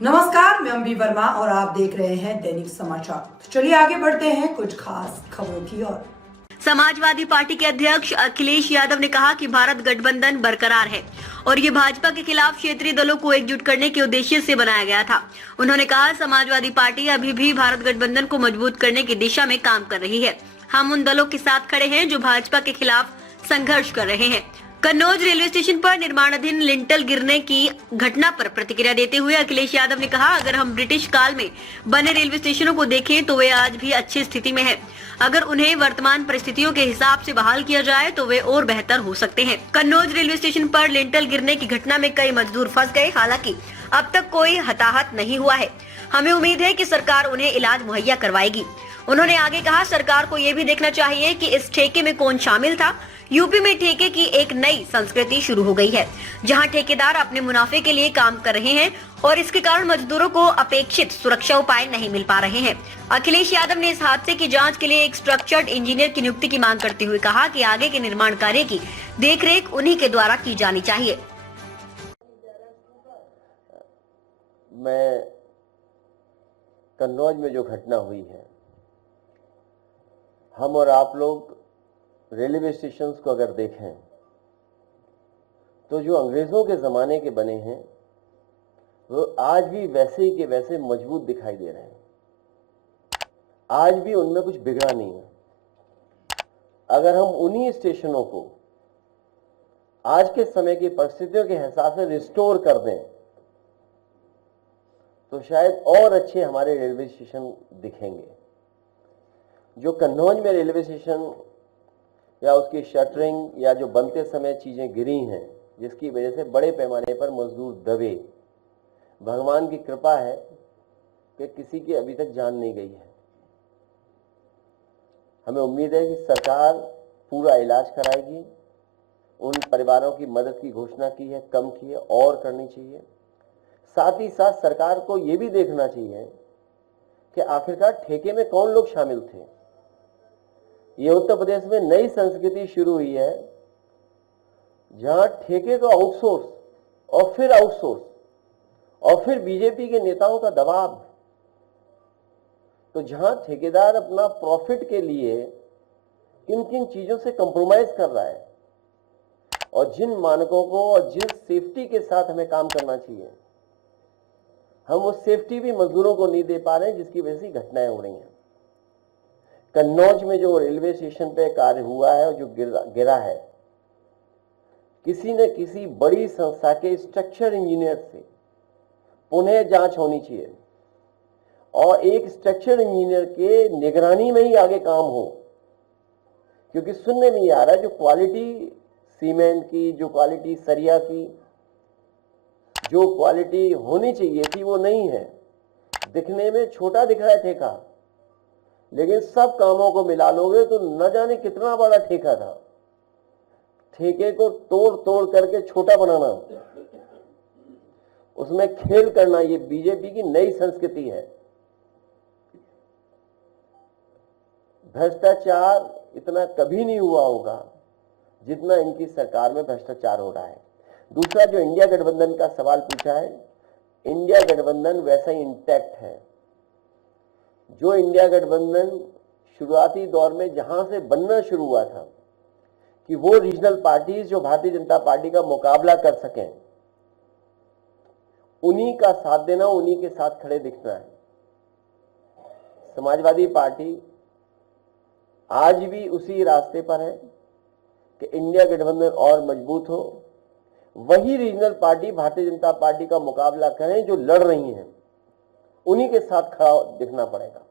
नमस्कार, मैं अम्बी वर्मा और आप देख रहे हैं दैनिक समाचार। तो चलिए आगे बढ़ते हैं कुछ खास खबरों की ओर। समाजवादी पार्टी के अध्यक्ष अखिलेश यादव ने कहा कि भारत गठबंधन बरकरार है और ये भाजपा के खिलाफ क्षेत्रीय दलों को एकजुट करने के उद्देश्य से बनाया गया था। उन्होंने कहा, समाजवादी पार्टी अभी भी भारत गठबंधन को मजबूत करने की दिशा में काम कर रही है। हम उन दलों के साथ खड़े हैं जो भाजपा के खिलाफ संघर्ष कर रहे हैं। कन्नौज रेलवे स्टेशन पर निर्माणाधीन लिंटल गिरने की घटना पर प्रतिक्रिया देते हुए अखिलेश यादव ने कहा, अगर हम ब्रिटिश काल में बने रेलवे स्टेशनों को देखें तो वे आज भी अच्छी स्थिति में हैं। अगर उन्हें वर्तमान परिस्थितियों के हिसाब से बहाल किया जाए तो वे और बेहतर हो सकते हैं। कन्नौज रेलवे स्टेशन पर लिंटल गिरने की घटना में कई मजदूर फंस गए। हालांकि अब तक कोई हताहत नहीं हुआ है। हमें उम्मीद है कि सरकार उन्हें इलाज मुहैया करवाएगी। उन्होंने आगे कहा, सरकार को ये भी देखना चाहिए कि इस ठेके में कौन शामिल था। यूपी में ठेके की एक नई संस्कृति शुरू हो गई है, जहां ठेकेदार अपने मुनाफे के लिए काम कर रहे हैं और इसके कारण मजदूरों को अपेक्षित सुरक्षा उपाय नहीं मिल पा रहे हैं। अखिलेश यादव ने इस हादसे की जांच के लिए एक स्ट्रक्चर्ड इंजीनियर की नियुक्ति की मांग करते हुए कहा कि आगे के निर्माण कार्य की देखरेख उन्हीं के द्वारा की जानी चाहिए। मैं कन्नौज में जो घटना हुई है, हम और आप लोग रेलवे स्टेशंस को अगर देखें तो जो अंग्रेजों के ज़माने के बने हैं वो आज भी वैसे ही के वैसे मजबूत दिखाई दे रहे हैं। आज भी उनमें कुछ बिगड़ा नहीं है। अगर हम उन्हीं स्टेशनों को आज के समय की परिस्थितियों के हिसाब से रिस्टोर कर दें तो शायद और अच्छे हमारे रेलवे स्टेशन दिखेंगे। जो कन्नौज में रेलवे स्टेशन या उसकी शटरिंग या जो बनते समय चीज़ें गिरी हैं, जिसकी वजह से बड़े पैमाने पर मजदूर दबे, भगवान की कृपा है कि किसी की अभी तक जान नहीं गई है। हमें उम्मीद है कि सरकार पूरा इलाज कराएगी। उन परिवारों की मदद की घोषणा की है, कम की है, और करनी चाहिए। साथ ही साथ सरकार को ये भी देखना चाहिए कि आखिरकार ठेके में कौन लोग शामिल थे। ये उत्तर प्रदेश में नई संस्कृति शुरू हुई है जहां ठेके को आउटसोर्स और फिर आउटसोर्स और फिर बीजेपी के नेताओं का दबाव। तो जहां ठेकेदार अपना प्रॉफिट के लिए किन किन चीजों से कंप्रोमाइज कर रहा है और जिन मानकों को और जिस सेफ्टी के साथ हमें काम करना चाहिए, हम वो सेफ्टी भी मजदूरों को नहीं दे पा रहे हैं, जिसकी वजह से घटनाएं हो रही हैं। कन्नौज में जो रेलवे स्टेशन पे कार्य हुआ है और जो गिरा है, किसी न किसी बड़ी संस्था के स्ट्रक्चर इंजीनियर से पुनः जांच होनी चाहिए और एक स्ट्रक्चर इंजीनियर के निगरानी में ही आगे काम हो। क्योंकि सुनने में आ रहा है जो क्वालिटी सीमेंट की, जो क्वालिटी सरिया की, जो क्वालिटी होनी चाहिए थी वो नहीं है। दिखने में छोटा दिख रहा है ठेका, लेकिन सब कामों को मिला लोगे तो न जाने कितना बड़ा ठेका था। ठेके को तोड़ तोड़ करके छोटा बनाना, उसमें खेल करना, ये बीजेपी की नई संस्कृति है। भ्रष्टाचार इतना कभी नहीं हुआ होगा जितना इनकी सरकार में भ्रष्टाचार हो रहा है। दूसरा, जो इंडिया गठबंधन का सवाल पूछा है, इंडिया गठबंधन वैसा ही इंटैक्ट है। जो इंडिया गठबंधन शुरुआती दौर में जहां से बनना शुरू हुआ था कि वो रीजनल पार्टीज जो भारतीय जनता पार्टी का मुकाबला कर सकें, उन्हीं का साथ देना, उन्हीं के साथ खड़े दिखना है। समाजवादी पार्टी आज भी उसी रास्ते पर है कि इंडिया गठबंधन और मजबूत हो। वही regional party Bharatiya Janata party का मुकाबला करें जो लड़ रही हैं, उन्हीं के साथ खड़ा दिखना पड़ेगा।